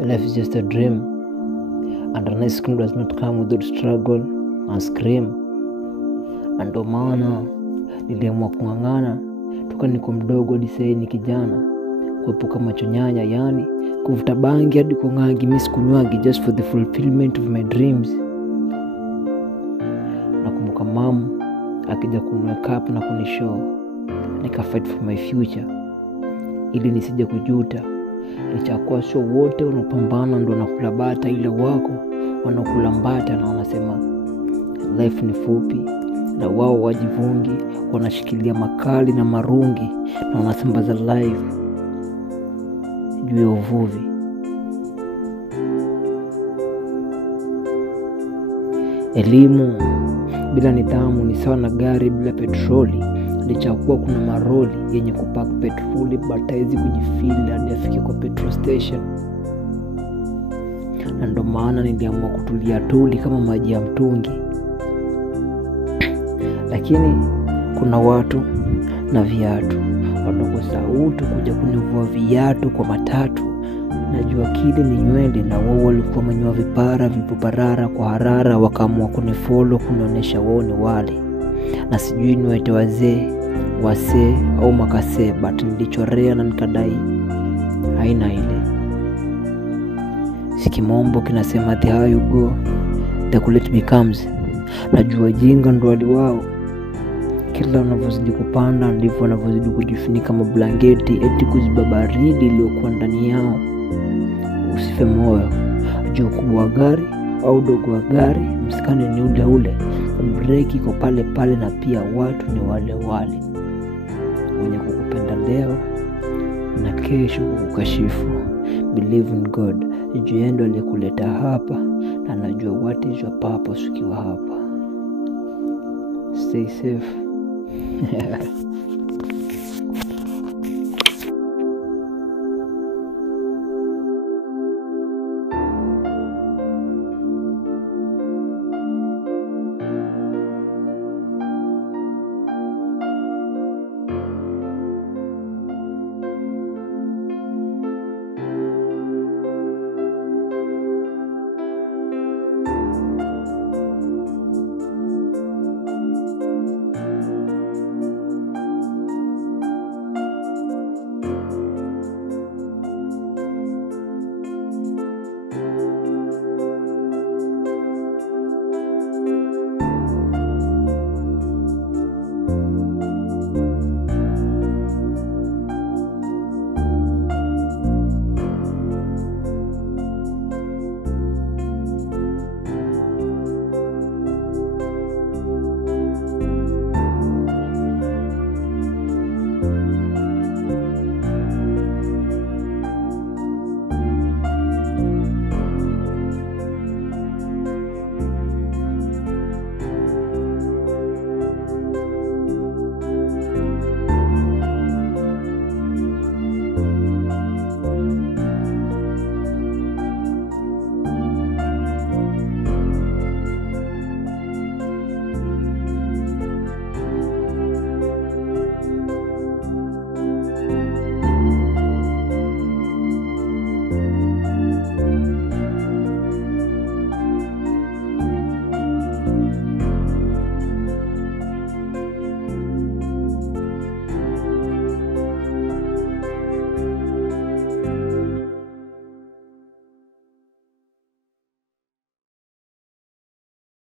Life is just a dream, and a nice cream does not come without struggle and scream. Na ndo maana niliamua kung'ang'ana toka niko mdogo hadi sasa ni kijana, kuepuka macho nyanya, yani kuvuta bangi hadi kung'angi, mimi sikunywangi, just for the fulfillment of my dreams. Nakumbuka mama akija kuniweka up na kunishow, nika fight for my future ili nisije kujuta. Lichakuwa sio wote wanapambana ndo nakula bata, ile wako wanakula mbata na wanasema life ni fupi, na wao wajivungi, wanashikilia makali na marungi na wanasambaza life juu ya uvuvi. Elimu bila nidhamu ni sawa na gari bila petroli. Lichakuwa kuna maroli yenye kupack petroli but haiwezi kujifili hadi afike kwa petrol station. Na ndo maana niliamua kutulia tuli kama maji ya mtungi. Lakini kuna watu na viatu wanakosa utu kuja kunivua viatu kwa matatu. Najua kile ni nywele na wao walikuwa wamenyoa vipara vipoparara kwa harara, wakaamua kunifollow kunionyesha wao ni wale. Na sijui niwaite wazee, wasee au makasee, but nilichorea na nikadai haina ile. Sikimombo kinasema the higher you go the cooler it becomes. Najua jinga ndo wali wao, kila unavyozidi kupanda ndivyo wanavyozidi kujifunika mablanketi eti kuziba baridi iliyokuwa ndani yao. Usife moyo, juu kubwa gari au dogo wa gari, msikani ni ule ule, breki iko pale pale, na pia watu ni wale wale wenye kukupenda leo na kesho kukashifu. Believe in God, juu yeye ndo aliyekuleta hapa na anajua what is your purpose ukiwa hapa. Stay safe.